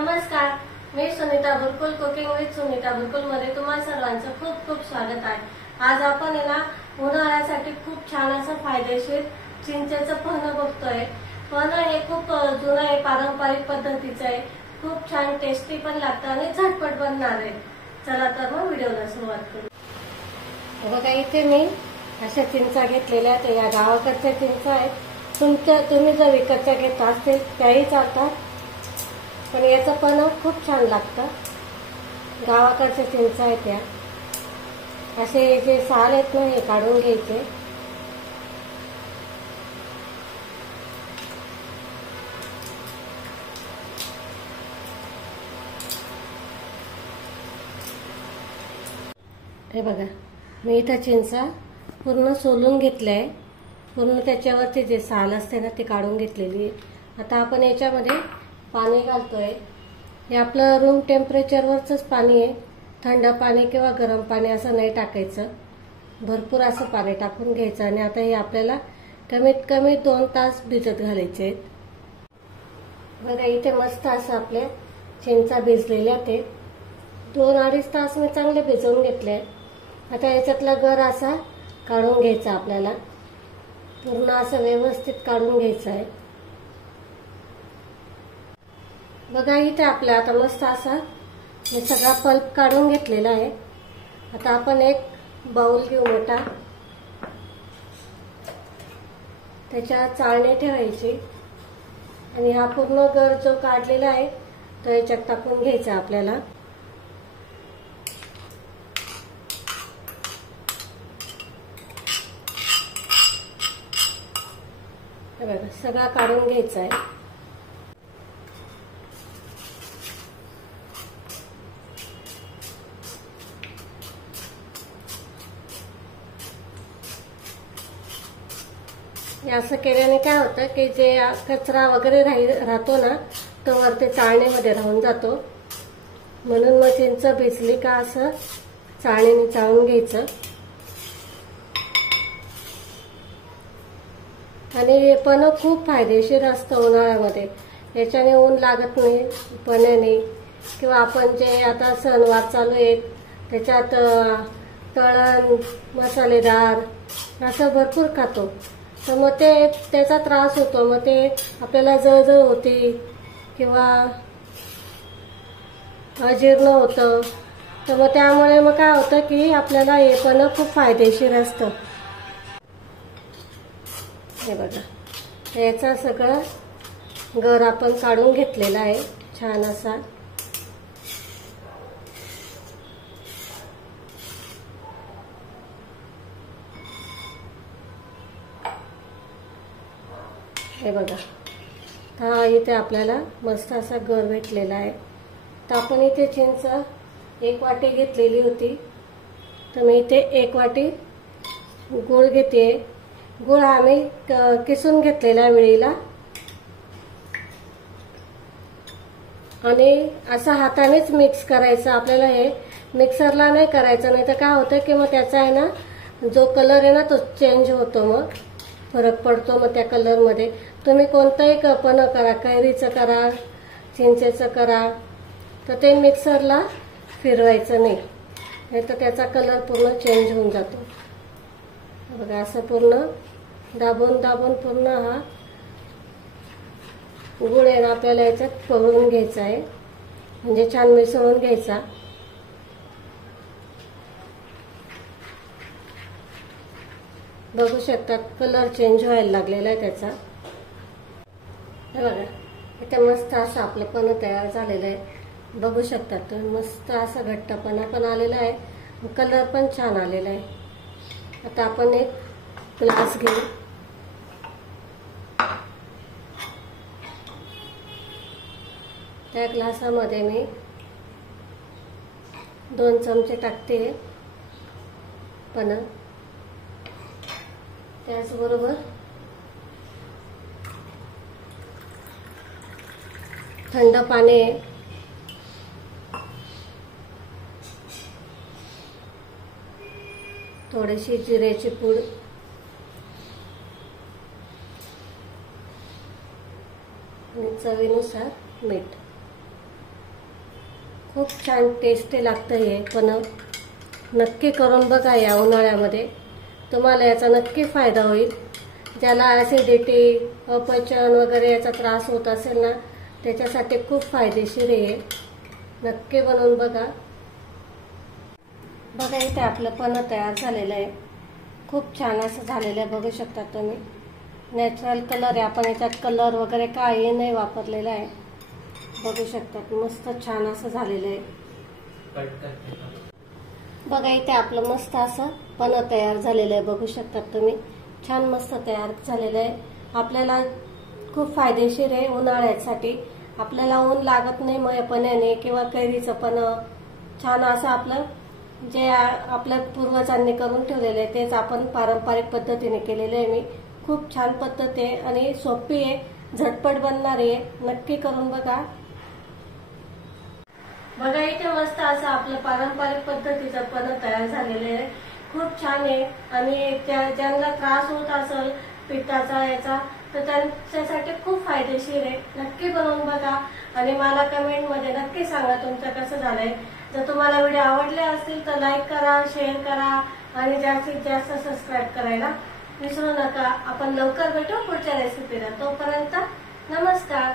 नमस्कार, मी Sunita बुरकुल cooking with Sunita बुरकुल मध्ये तुम्हा सर्वांचं खूप खूप स्वागत आहे। आज आपण ना उन्हाळ्यासाठी खूप छान असं फायदेशीर चिंचेचं पन्ह बघतोय। पन्ह हे खूप जुनं आहे, पारंपरिक पद्धतीचं आहे, खूप छान टेस्टी पण लागतं आणि झटपट बनणार आहे। चला तर मग व्हिडिओला सुरुवात करू। बघा इथे मी अशा चिंचा घेतलेल्या आहेत, या गावाकडच्या चिंचा आहेत। तुम्ही जर विकतच्या घेत असतील त्याही चालतात, पण याचं पन्ह खूप छान लागतं। गावाकडच्या चिंचा आहेत त्या, असे जे साल आहेत ना हे काढून घ्यायचे। हे बघा मी इथं चिंचा पूर्ण सोलून घेतलंय, पूर्ण त्याच्यावरचे जे साल असते ना ते काढून घेतलेली आहे। आता आपण याच्यामध्ये पाणी घालतोय। हे आपलं रूम टेम्परेचरवरच पाणी आहे, थंड पाणी किंवा गरम पाणी असं नाही टाकायचं, भरपूर असं पाणी टाकून घ्यायचं। आणि आता हे आपल्याला कमीत कमी 2 तास भिजत घालायचे आहेत। बघा इथे मस्त असं आपल्या चिंचा भिजलेल्या ते 2-2.5 तास मी चांगले भिजवून घेतले। आता याच्यातला गर असा काढून घ्यायचा, आपल्याला पूर्ण असं व्यवस्थित काढून घ्यायचं आहे। बघा इथे आपल्या आता मस्त असा मी सगळा पल्प काढून घेतलेला आहे। आता आपण एक बाउल घेऊ मोठा, त्याच्यात चाळणी ठेवायची आणि हा पूर्ण गर जो काढलेला आहे तो याच्यात टाकून घ्यायचा आपल्याला। बघा सगळा काढून घ्यायचा आहे। असं केल्याने काय होतं की जे कचरा वगैरे राहतो ना तो वरती चाळणीमध्ये राहून जातो, म्हणून मग चिंच भिजली का असं चाळणीने चाळून घ्यायचं। आणि पन्ह खूप फायदेशीर असतं उन्हाळ्यामध्ये, याच्याने ऊन लागत नाही पन्ह्याने। किंवा आपण जे आता सणवार चालू आहेत त्याच्यात तळण मसालेदार असं भरपूर खातो, तर मग त्याचा त्रास होतो, मग ते आपल्याला जळजळ होते किंवा अजीर्ण होतं। तर मग त्यामुळे मग काय होतं की आपल्याला हे पन्ह खूप फायदेशीर असतं। हे बघा याचा सगळं गर आपण काढून घेतलेला आहे छान असा। हे बघा हा इथे आपल्याला मस्त असा गर भेटलेला आहे। तर आपण इथे चिंच 1 वाटी घेतलेली होती, तर मी इथे 1 वाटी गूळ घेते। गूळ आम्ही किसून घेतलेला वेळीला, आणि असा हातानेच मिक्स करायचं आपल्याला। हे मिक्सरला नाही करायचं, नाही तर काय होतं की मग त्याचा आहे ना जो कलर आहे ना तो चेंज होतो, मग फरक पडतो मग त्या कलरमध्ये। तुम्ही कोणताही पन्ह करा, कैरीचं करा, चिंचेचं करा, तर ते मिक्सरला फिरवायचं नाही, नाही तर त्याचा कलर पूर्ण चेंज होऊन जातो। बघा असं पूर्ण दाबून दाबून पूर्ण हा गुळ आहे ना आपल्याला याच्यात पळून घ्यायचा आहे, म्हणजे छान मिसळून घ्यायचा। बघू शकता कलर चेंज व्हायला लागलेला आहे त्याचा। हे बघा इथे मस्त असं आपलं पन्ह तयार झालेलं आहे, बघू शकता तुम्ही। मस्त असा घट्टपणा पण आलेला आहे, कलर पण छान आलेला आहे। आता आपण एक ग्लास घेऊ, त्या ग्लासामध्ये मी 2 चमचे टाकते पन्ह, त्याचबरोबर थंड पाणी, थोडीशी जिऱ्याची पूड, आणि चवीनुसार मीठ। खूप छान टेस्टी लागतं हे पण नक्की करून बघा या उन्हाळ्यामध्ये, तुम्हाला याचा नक्की फायदा होईल. ज्याला ॲसिडिटी, अपचन वगैरे याचा त्रास होत असेल ना, त्याच्यासाठी खूप फायदेशीर आहे. नक्की बनवून बघा. बघा इथे आपलं पन्ह तयार झालेलं आहे. खूप छान असं झालेलं आहे, बघू शकता तुम्ही. नॅचरल कलर आहे, आपण याच्यात कलर वगैरे काही नाही वापरलेला आहे. बघू शकतात मस्त छान असं झालेलं आहे. बघा इथे आपलं मस्त असं पन्ह तयार झालेलं आहे, बघू शकतात तुम्ही. छान मस्त तयार झालेलं आहे. आपल्याला खूप फायदेशीर आहे उन्हाळ्यासाठी. आपल्याला ऊन लागत नाही मग पन्ह्याने किंवा कैरीचं पन्ह. छान असं आपलं जे आपल्या पूर्वजांनी करून ठेवलेलं आहे तेच आपण पारंपरिक पद्धतीने केलेलं आहे. मी खूप छान पद्धत आहे आणि सोपी आहे, झटपट बनणारी आहे. नक्की करून बघा. बघा इथे मस्त असं आपलं पारंपरिक पद्धतीचं पन्ह तयार झालेलं आहे. खूप छान आहे आणि ज्यांना त्रास होत असेल पित्ताचा याचा तर त्यांच्यासाठी खूप फायदेशीर आहे. नक्की बनवून बघा आणि मला कमेंटमध्ये नक्की सांगा तुमचं कसं झालंय. जर तुम्हाला व्हिडिओ आवडले असतील तर लाईक करा, शेअर करा आणि जास्तीत जास्त सबस्क्राईब करायला विसरू नका. आपण लवकर भेटू पुढच्या रेसिपीला. तोपर्यंत नमस्कार.